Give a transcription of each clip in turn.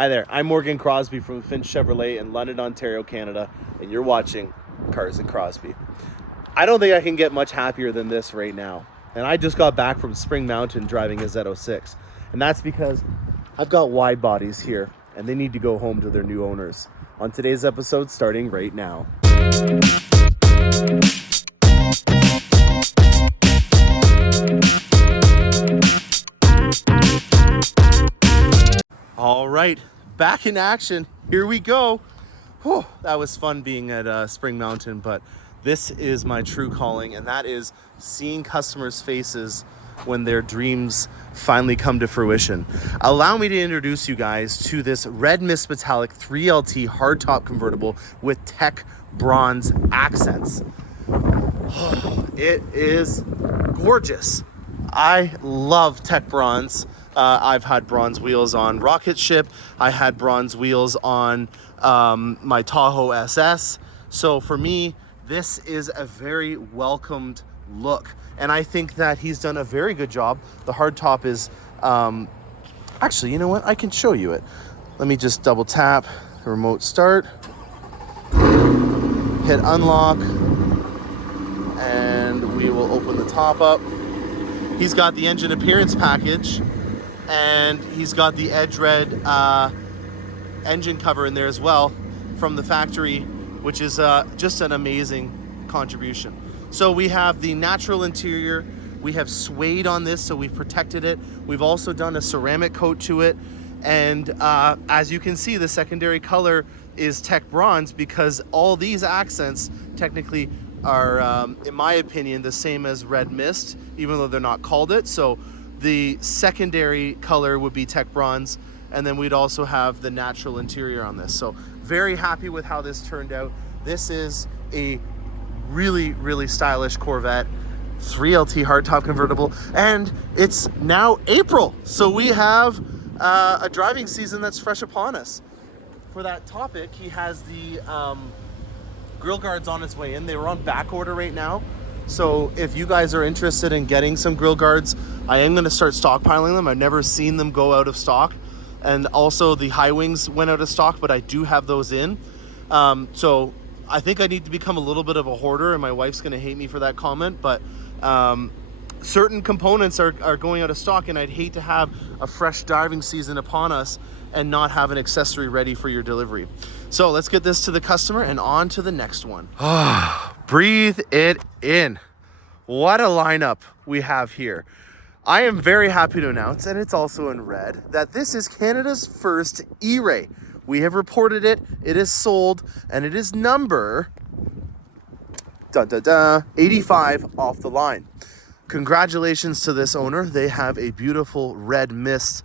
Hi there, I'm Mcrosbie from Finch Chevrolet in London, Ontario, Canada, and you're watching Cars and Crosby. I don't think I can get much happier than this right now. And I just got back from Spring Mountain driving a Z06. And that's because I've got wide bodies here, and they need to go home to their new owners. On today's episode, starting right now. All right, back in action. Here we go. Whew, that was fun being at Spring Mountain, but this is my true calling, and that is seeing customers' faces when their dreams finally come to fruition. Allow me to introduce you guys to this red Mist Metallic 3LT hardtop convertible with tech bronze accents. It is gorgeous. I love tech bronze. I've had bronze wheels on Rocket Ship. I had bronze wheels on my Tahoe SS. So for me, this is a very welcomed look. And I think that he's done a very good job. The hardtop is, actually, you know what? I can show you it. Let me just double tap the remote start, hit unlock, and we will open the top up. He's got the engine appearance package, and he's got the Edge Red engine cover in there as well from the factory, which is just an amazing contribution. So we have the natural interior, we have suede on this, so we've protected it. We've also done a ceramic coat to it, and as you can see, the secondary color is tech bronze because all these accents technically are, in my opinion, the same as red mist, even though they're not called it. So the secondary color would be tech bronze, and then we'd also have the natural interior on this. So very happy with how this turned out. This is a really, really stylish Corvette 3LT hardtop convertible, and it's now April. So we have a driving season that's fresh upon us. For that topic, he has the grill guards on its way in. They were on back order right now. So if you guys are interested in getting some grill guards, I am going to start stockpiling them. I've never seen them go out of stock. And also the high wings went out of stock, but I do have those in. So I think I need to become a little bit of a hoarder, and my wife's going to hate me for that comment, but certain components are going out of stock, and I'd hate to have a fresh driving season upon us and not have an accessory ready for your delivery. So let's get this to the customer and on to the next one. Breathe it in. What a lineup we have here. I am very happy to announce, and it's also in red, that this is Canada's first ERay. We have reported it, it is sold, and it is number 85 off the line. Congratulations to this owner. They have a beautiful red Mist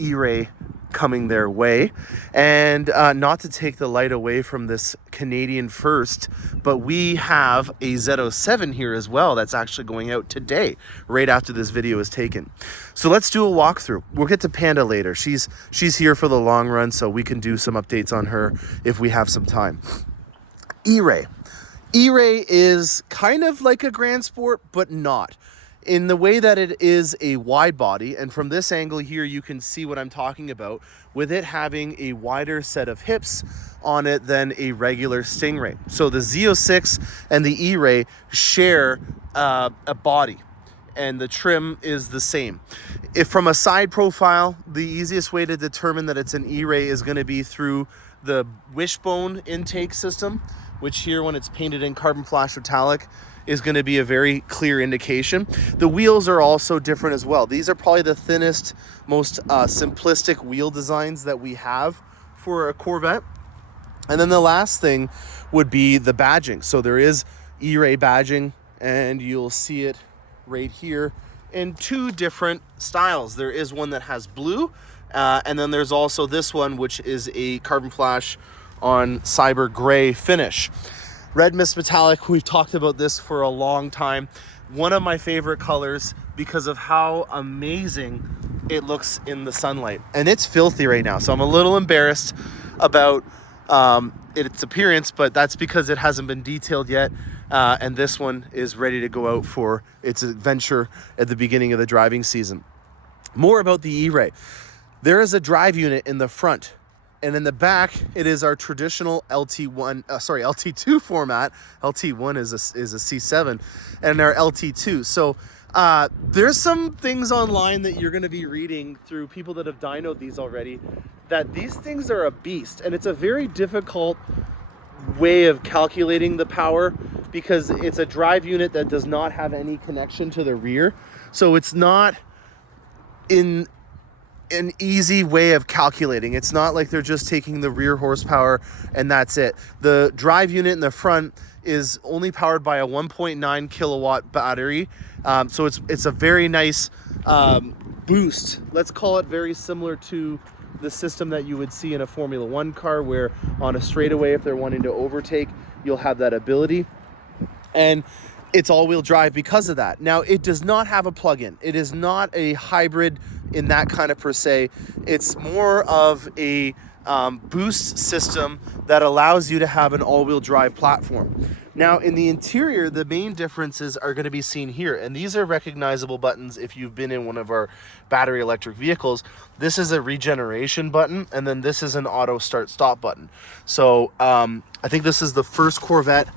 ERay coming their way. And not to take the light away from this Canadian first, but we have a Z07 here as well that's actually going out today, right after this video is taken. So let's do a walkthrough. We'll get to Panda later. She's here for the long run, so we can do some updates on her if we have some time. ERay. ERay is kind of like a Grand Sport, but not. In the way that it is a wide body, and from this angle here you can see what I'm talking about, with it having a wider set of hips on it than a regular Stingray. So the Z06 and the ERay share a body, and the trim is the same. If from a side profile, the easiest way to determine that it's an ERay is going to be through the wishbone intake system, which here, when it's painted in carbon flash metallic, is going to be a very clear indication. The wheels are also different as well. These are probably the thinnest, most simplistic wheel designs that we have for a Corvette. And then the last thing would be the badging. So there is ERay badging, and you'll see it right here in two different styles. There is one that has blue, and then there's also this one, which is a carbon flash on cyber gray finish. Red Mist Metallic, we've talked about this for a long time. One of my favorite colors because of how amazing it looks in the sunlight. And it's filthy right now, so I'm a little embarrassed about its appearance, but that's because it hasn't been detailed yet. And this one is ready to go out for its adventure at the beginning of the driving season. More about the ERay. There is a drive unit in the front And in the back, it is our traditional LT2 format. LT1 is a C7, and our LT2. So there's some things online that you're going to be reading through people that have dynoed these already, that these things are a beast, and it's a very difficult way of calculating the power because it's a drive unit that does not have any connection to the rear. So it's not in an easy way of calculating. It's not like they're just taking the rear horsepower and that's it. The drive unit in the front is only powered by a 1.9 kilowatt battery. So it's a very nice boost. Let's call it very similar to the system that you would see in a Formula One car, where on a straightaway, if they're wanting to overtake, you'll have that ability. And it's all-wheel drive because of that. Now, it does not have a plug-in. It is not a hybrid in that kind of per se. It's more of a boost system that allows you to have an all-wheel drive platform. Now, in the interior, the main differences are going to be seen here, and these are recognizable buttons if you've been in one of our battery electric vehicles. This is a regeneration button, and then this is an auto start-stop button. So I think this is the first Corvette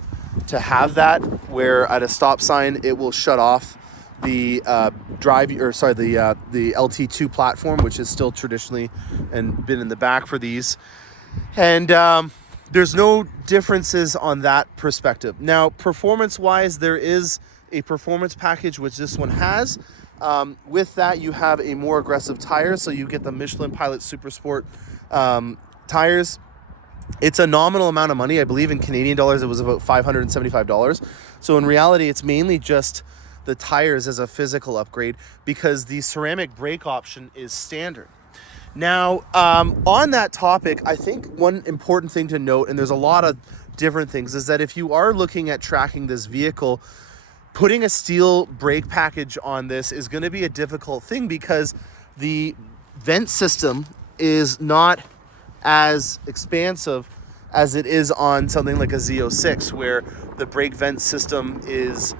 to have that, where at a stop sign it will shut off the the LT2 platform, which is still traditionally and been in the back for these. And there's no differences on that perspective. Now, performance-wise, there is a performance package, which this one has. With that, you have a more aggressive tire, so you get the Michelin Pilot Super Sport tires. It's a nominal amount of money. I believe in Canadian dollars, it was about $575. So in reality, it's mainly just the tires as a physical upgrade because the ceramic brake option is standard. Now, on that topic, I think one important thing to note, and there's a lot of different things, is that if you are looking at tracking this vehicle, putting a steel brake package on this is going to be a difficult thing because the vent system is not as expansive as it is on something like a Z06, where the brake vent system is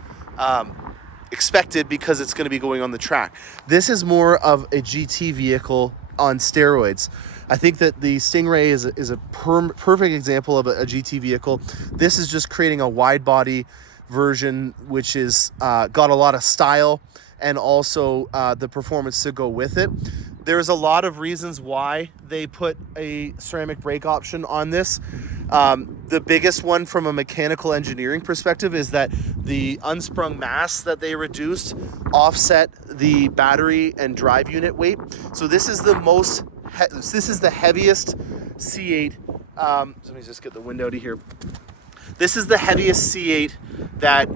expected because it's going to be going on the track. This is more of a GT vehicle on steroids. I think that the Stingray is a perfect example of a GT vehicle. This is just creating a wide body version, which is got a lot of style and also the performance to go with it. There's a lot of reasons why they put a ceramic brake option on this. The biggest one from a mechanical engineering perspective is that the unsprung mass that they reduced offset the battery and drive unit weight. So this is the heaviest C8. Let me just get the window to here. This is the heaviest C8 that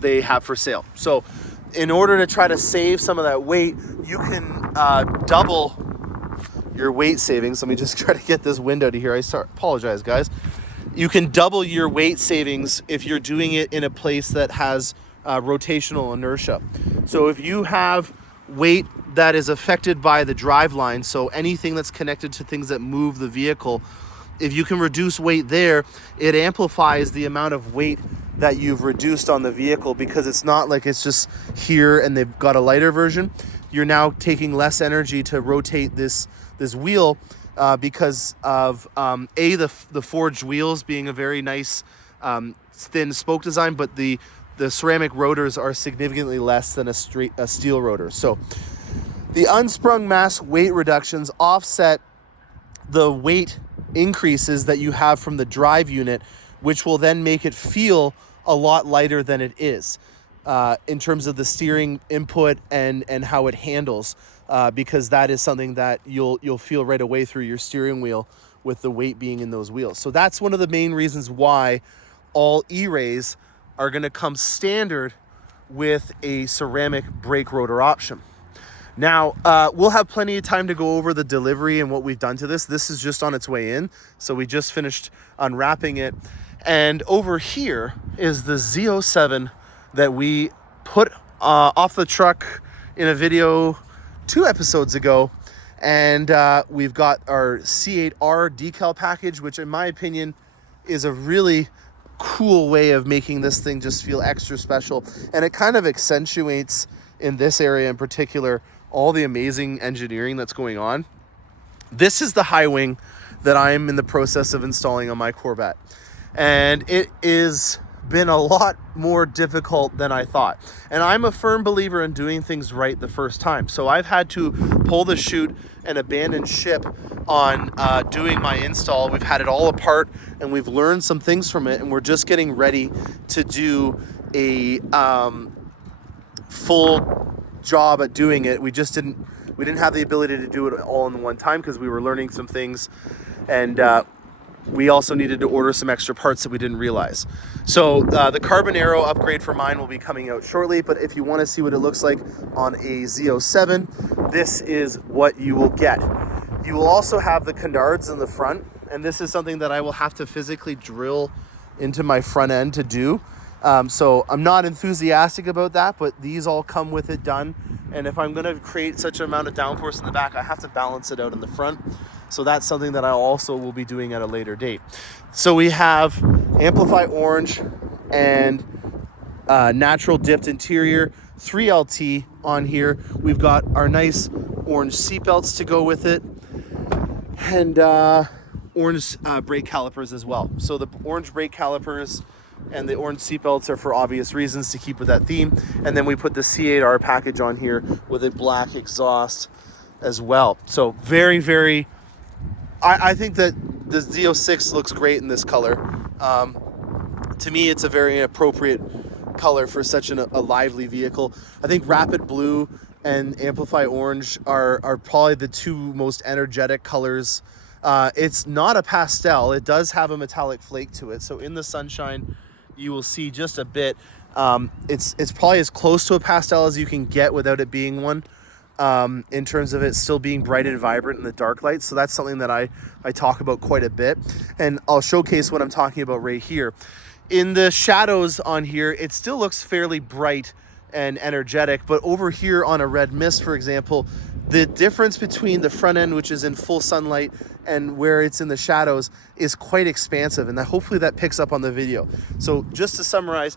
they have for sale. So in order to try to save some of that weight, you can double your weight savings. Let me just try to get this window to here. Apologize, guys. You can double your weight savings if you're doing it in a place that has rotational inertia. So if you have weight that is affected by the drive line, so anything that's connected to things that move the vehicle, if you can reduce weight there, it amplifies the amount of weight that you've reduced on the vehicle, because it's not like it's just here and they've got a lighter version. You're now taking less energy to rotate this wheel because of the forged wheels being a very nice thin spoke design, but the ceramic rotors are significantly less than a steel rotor. So the unsprung mass weight reductions offset the weight increases that you have from the drive unit, which will then make it feel a lot lighter than it is in terms of the steering input and how it handles, because that is something that you'll feel right away through your steering wheel with the weight being in those wheels. So that's one of the main reasons why all ERays are going to come standard with a ceramic brake rotor option. Now, we'll have plenty of time to go over the delivery and what we've done to this. This is just on its way in, so we just finished unwrapping it. And over here is the Z07 that we put off the truck in a video 2 episodes ago. And we've got our C8R decal package, which in my opinion is a really cool way of making this thing just feel extra special. And it kind of accentuates, in this area in particular, all the amazing engineering that's going on. This is the high wing that I'm in the process of installing on my Corvette. And it is been a lot more difficult than I thought. And I'm a firm believer in doing things right the first time. So I've had to pull the chute and abandon ship on doing my install. We've had it all apart and we've learned some things from it, and we're just getting ready to do a full job at doing it. We didn't have the ability to do it all in one time because we were learning some things, and we also needed to order some extra parts that we didn't realize. So the Carbon Aero upgrade for mine will be coming out shortly, but if you want to see what it looks like on a Z07, this is what you will get. You will also have the canards in the front, and this is something that I will have to physically drill into my front end to do. So I'm not enthusiastic about that, but these all come with it done. And if I'm going to create such an amount of downforce in the back, I have to balance it out in the front. So that's something that I also will be doing at a later date. So we have Amplify Orange and natural dipped interior, 3LT on here. We've got our nice orange seatbelts to go with it, and orange brake calipers as well. So the orange brake calipers and the orange seatbelts are for obvious reasons to keep with that theme. And then we put the C8R package on here with a black exhaust as well. So very, very, I think that the Z06 looks great in this color. To me, it's a very appropriate color for such a lively vehicle. I think Rapid Blue and Amplify Orange are probably the two most energetic colors. It's not a pastel. It does have a metallic flake to it. So in the sunshine, you will see just a bit. It's probably as close to a pastel as you can get without it being one, in terms of it still being bright and vibrant in the dark light. So that's something that I talk about quite a bit, and I'll showcase what I'm talking about right here. In the shadows on here, it still looks fairly bright and energetic, but over here on a Red Mist, for example, the difference between the front end, which is in full sunlight, and where it's in the shadows is quite expansive, and hopefully that picks up on the video. So just to summarize,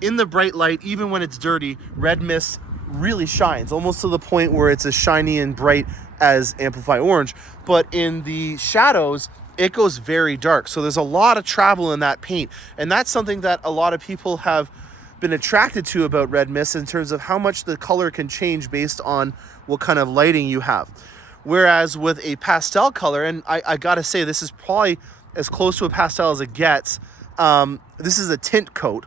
in the bright light, even when it's dirty, Red Mist really shines, almost to the point where it's as shiny and bright as Amplify Orange. But in the shadows, it goes very dark. So there's a lot of travel in that paint, and that's something that a lot of people have been attracted to about Red Mist in terms of how much the color can change based on what kind of lighting you have. Whereas with a pastel color, and I gotta say, this is probably as close to a pastel as it gets. This is a tint coat.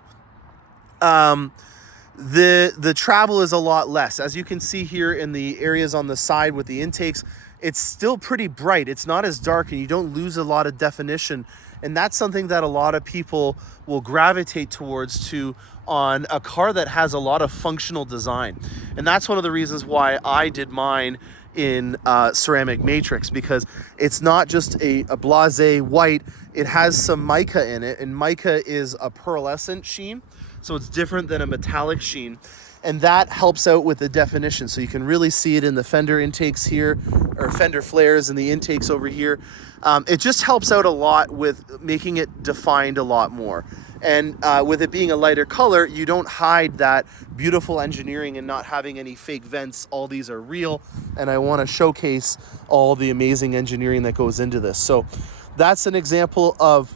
The travel is a lot less. As you can see here in the areas on the side with the intakes, it's still pretty bright. It's not as dark, and you don't lose a lot of definition. And that's something that a lot of people will gravitate towards on a car that has a lot of functional design. And that's one of the reasons why I did mine in ceramic matrix, because it's not just a blasé white. It has some mica in it, and mica is a pearlescent sheen, so it's different than a metallic sheen, and that helps out with the definition. So you can really see it in the fender intakes here, or fender flares in the intakes over here. It just helps out a lot with making it defined a lot more. And with it being a lighter color, you don't hide that beautiful engineering and not having any fake vents. All these are real, and I want to showcase all the amazing engineering that goes into this. So that's an example of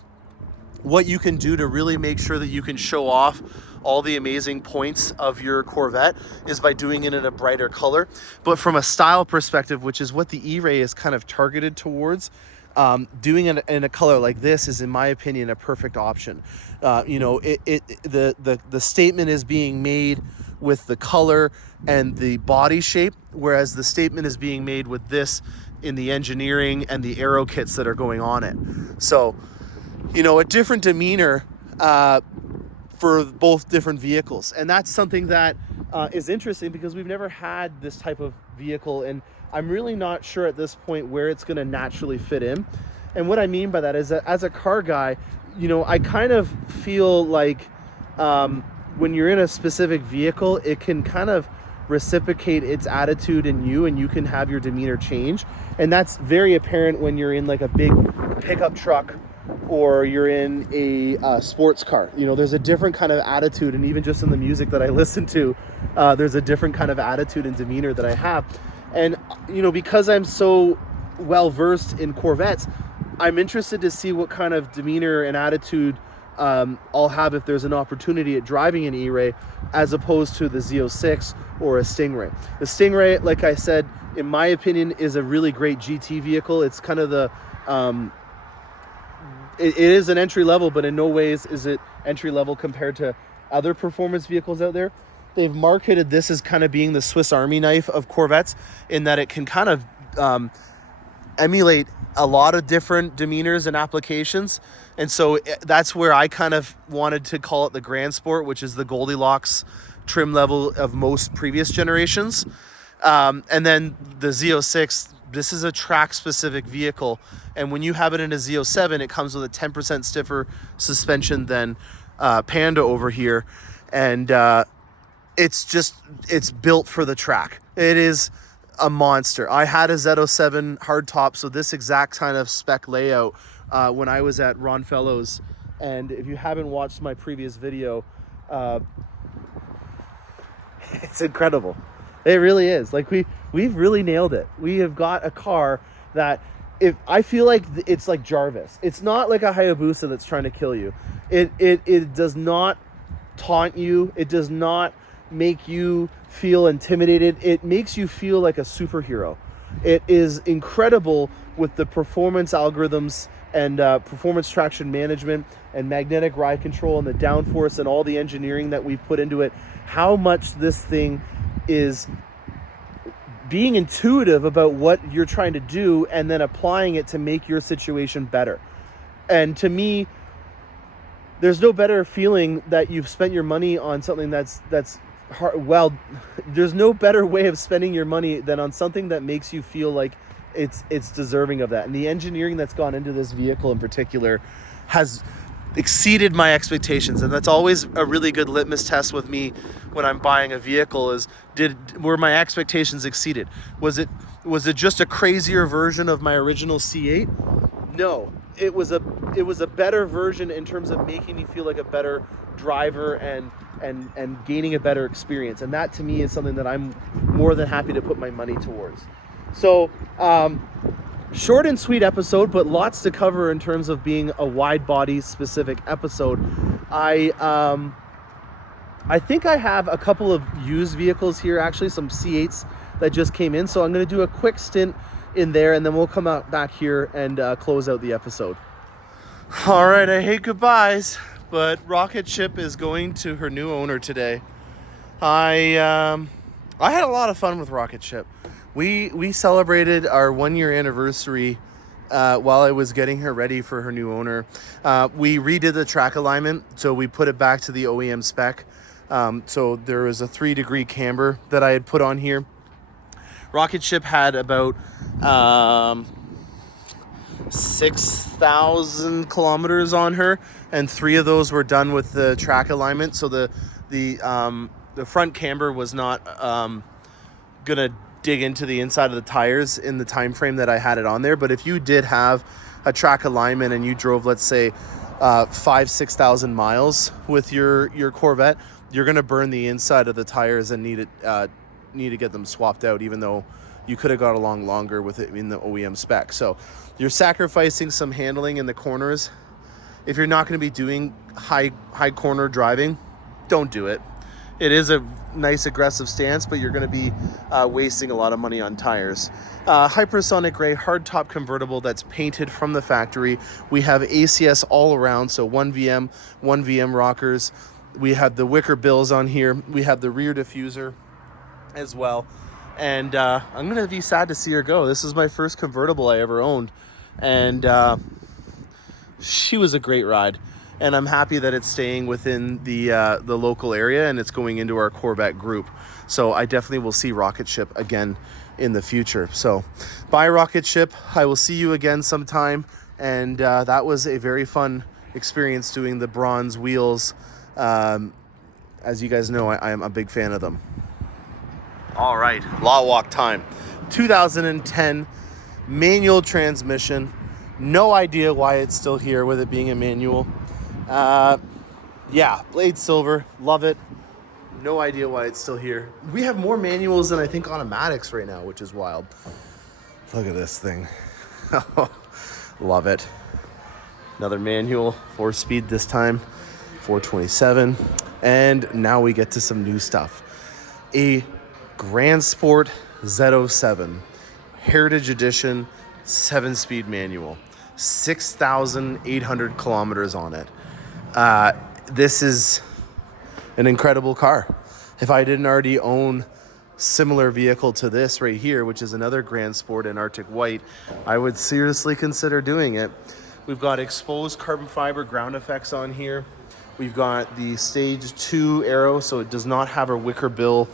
what you can do to really make sure that you can show off all the amazing points of your Corvette, is by doing it in a brighter color. But from a style perspective, which is what the ERay is kind of targeted towards, doing it in a color like this is, in my opinion, a perfect option. The statement is being made with the color and the body shape, whereas the statement is being made with this in the engineering and the aero kits that are going on it. So, a different demeanor for both different vehicles. And that's something that is interesting, because we've never had this type of vehicle, and I'm really not sure at this point where it's going to naturally fit in. And what I mean by that is that as a car guy, I kind of feel like when you're in a specific vehicle, it can kind of reciprocate its attitude in you, and you can have your demeanor change. And that's very apparent when you're in like a big pickup truck, or you're in a sports car. There's a different kind of attitude, and even just in the music that I listen to, there's a different kind of attitude and demeanor that I have. And because I'm so well versed in Corvettes, I'm interested to see what kind of demeanor and attitude I'll have if there's an opportunity at driving an E-Ray as opposed to the Z06 or a Stingray. The Stingray, like I said, in my opinion, is a really great GT vehicle. It's kind of the it is an entry level, but in no ways is it entry level compared to other performance vehicles out there. They've marketed this as kind of being the Swiss Army knife of Corvettes, in that it can kind of emulate a lot of different demeanors and applications. And so that's where I kind of wanted to call it the Grand Sport, which is the Goldilocks trim level of most previous generations. And then the Z06, this is a track specific vehicle. And when you have it in a Z07, it comes with a 10% stiffer suspension than Panda over here. And it's built for the track. It is a monster. I had a Z07 hardtop, so this exact kind of spec layout when I was at Ron Fellows. And if you haven't watched my previous video, it's incredible. It really is. Like we've really nailed it. We have got a car that, if I feel like it's like Jarvis. It's not like a Hayabusa that's trying to kill you. It does not taunt you. It does not make you feel intimidated. It makes you feel like a superhero. It is incredible with the performance algorithms and performance traction management and magnetic ride control and the downforce and all the engineering that we've put into it, how much this thing is being intuitive about what you're trying to do and then applying it to make your situation better. And to me, there's no better feeling that you've spent your money on something that's hard. Well, there's no better way of spending your money than on something that makes you feel like it's deserving of that. And the engineering that's gone into this vehicle in particular has exceeded my expectations, and that's always a really good litmus test with me when I'm buying a vehicle, is were my expectations exceeded? Was it just a crazier version of my original C8? No, it was a better version in terms of making me feel like a better driver and gaining a better experience. And that to me is something that I'm more than happy to put my money towards. So short and sweet episode, but lots to cover in terms of being a wide body specific episode. I think I have a couple of used vehicles here, actually some C8’s that just came in. So I'm going to do a quick stint in there, and then we'll come out back here and close out the episode. All right, I hate goodbyes, but Rocket Ship is going to her new owner today. I had a lot of fun with Rocket Ship. We celebrated our 1-year anniversary while I was getting her ready for her new owner. We redid the track alignment, so we put it back to the OEM spec. So there was a 3-degree camber that I had put on here. Rocket Ship had about 6,000 kilometers on her, and 3 of those were done with the track alignment. So the front camber was not gonna dig into the inside of the tires in the time frame that I had it on there. But if you did have a track alignment and you drove, let's say, 5,000-6,000 miles with your Corvette, you're gonna burn the inside of the tires and need to get them swapped out, even though you could have got along longer with it in the OEM spec. So you're sacrificing some handling in the corners. If you're not going to be doing high corner driving, don't do it. It is a nice aggressive stance, but you're going to be wasting a lot of money on tires. Hypersonic gray hardtop convertible that's painted from the factory. We have ACS all around, so 1VM rockers. We have the wicker bills on here. We have the rear diffuser as well. And I'm going to be sad to see her go. This is my first convertible I ever owned. And she was a great ride. And I'm happy that it's staying within the local area and it's going into our Corvette group. So I definitely will see Rocket Ship again in the future. So bye, Rocket Ship. I will see you again sometime. And that was a very fun experience doing the bronze wheels. As you guys know, I am a big fan of them. All right, law walk time. 2010 manual transmission. No idea why it's still here with it being a manual. Yeah, blade silver, love it. No idea why it's still here. We have more manuals than I think automatics right now, which is wild. Look at this thing. Love it. Another manual, 4-speed this time, 427. And now we get to some new stuff. A Grand Sport Z07 Heritage Edition 7-speed manual, 6,800 kilometers on it. This is an incredible car. If I didn't already own similar vehicle to this right here, which is another Grand Sport in Arctic White, I would seriously consider doing it. We've got exposed carbon fiber ground effects on here. We've got the stage 2 aero, so it does not have a wicker bill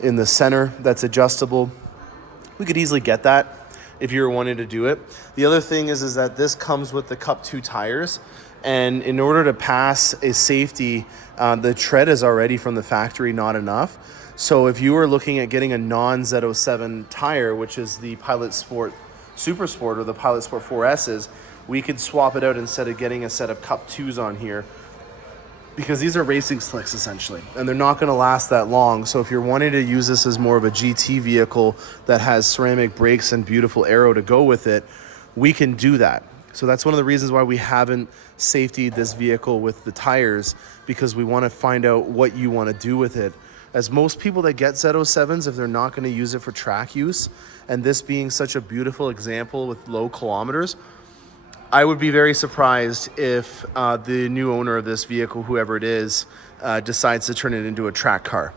in the center that's adjustable. We could easily get that if you were wanting to do it. The other thing is that this comes with the Cup 2 tires, and in order to pass a safety, the tread is already from the factory not enough. So if you were looking at getting a non-Z07 tire, which is the Pilot Sport Super Sport or the Pilot Sport 4S's, we could swap it out instead of getting a set of Cup 2s on here, because these are racing slicks essentially, and they're not going to last that long. So if you're wanting to use this as more of a GT vehicle that has ceramic brakes and beautiful aero to go with it, we can do that. So that's one of the reasons why we haven't safetied this vehicle with the tires, because we want to find out what you want to do with it. As most people that get Z07s, if they're not going to use it for track use, and this being such a beautiful example with low kilometers, I would be very surprised if the new owner of this vehicle, whoever it is, decides to turn it into a track car.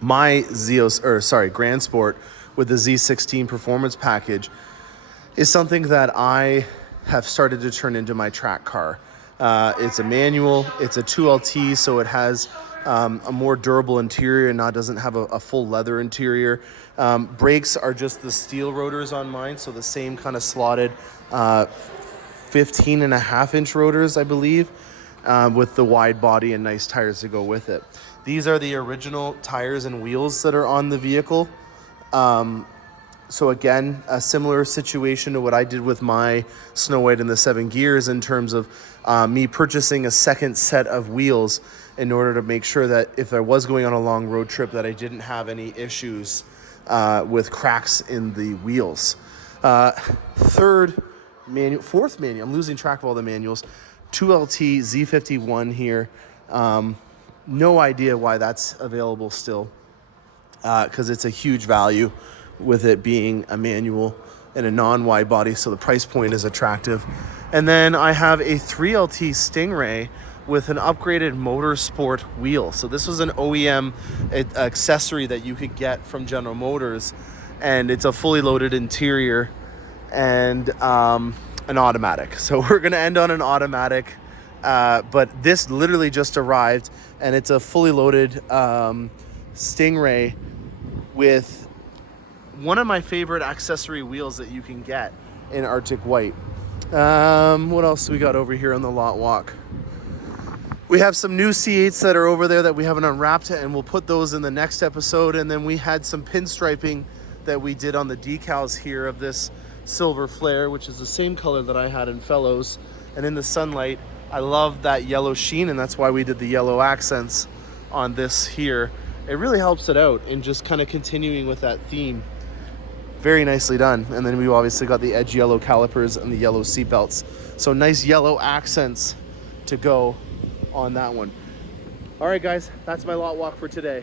My Grand Sport with the Z16 performance package is something that I have started to turn into my track car. It's a manual, it's a 2LT, so it has a more durable interior and doesn't have a full leather interior. Brakes are just the steel rotors on mine, so the same kind of slotted 15.5-inch rotors, I believe, with the wide body and nice tires to go with it. These are the original tires and wheels that are on the vehicle. So again, a similar situation to what I did with my Snow White and the 7 Gears in terms of me purchasing a second set of wheels in order to make sure that if I was going on a long road trip that I didn't have any issues with cracks in the wheels. Fourth manual, I'm losing track of all the manuals, 2LT Z51 here. No idea why that's available still, because it's a huge value with it being a manual and a non-wide body, so the price point is attractive. And then I have a 3LT Stingray with an upgraded motorsport wheel. So this was an OEM accessory that you could get from General Motors, and it's a fully loaded interior and an automatic. So we're gonna end on an automatic, but this literally just arrived, and it's a fully loaded Stingray with one of my favorite accessory wheels that you can get in Arctic White. What else we got over here on the lot walk? We have some new C8’s that are over there that we haven't unwrapped, and we'll put those in the next episode. And then we had some pinstriping that we did on the decals here of this silver flare, which is the same color that I had in Fellows. And in the sunlight, I love that yellow sheen, and that's why we did the yellow accents on this here. It really helps it out in just kind of continuing with that theme. Very nicely done. And then we obviously got the edge yellow calipers and the yellow seat belts. So nice yellow accents to go on that one. All right, guys, that's my lot walk for today.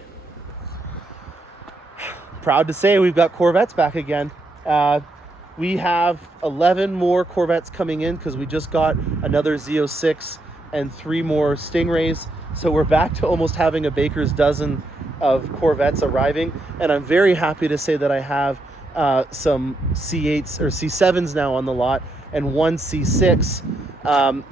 Proud to say we've got Corvettes back again. We have 11 more Corvettes coming in because we just got another Z06 and 3 more Stingrays. So we're back to almost having a baker's dozen of Corvettes arriving. And I'm very happy to say that I have some C8's or C7's now on the lot, and 1 C6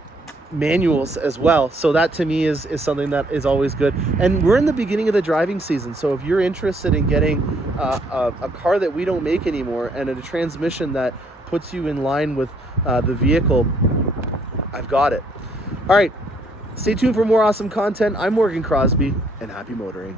manuals as well. So that to me is something that is always good. And we're in the beginning of the driving season, so if you're interested in getting a car that we don't make anymore and a transmission that puts you in line with the vehicle, I've got it. All right, stay tuned for more awesome content. I'm Morgan Crosby, and happy motoring.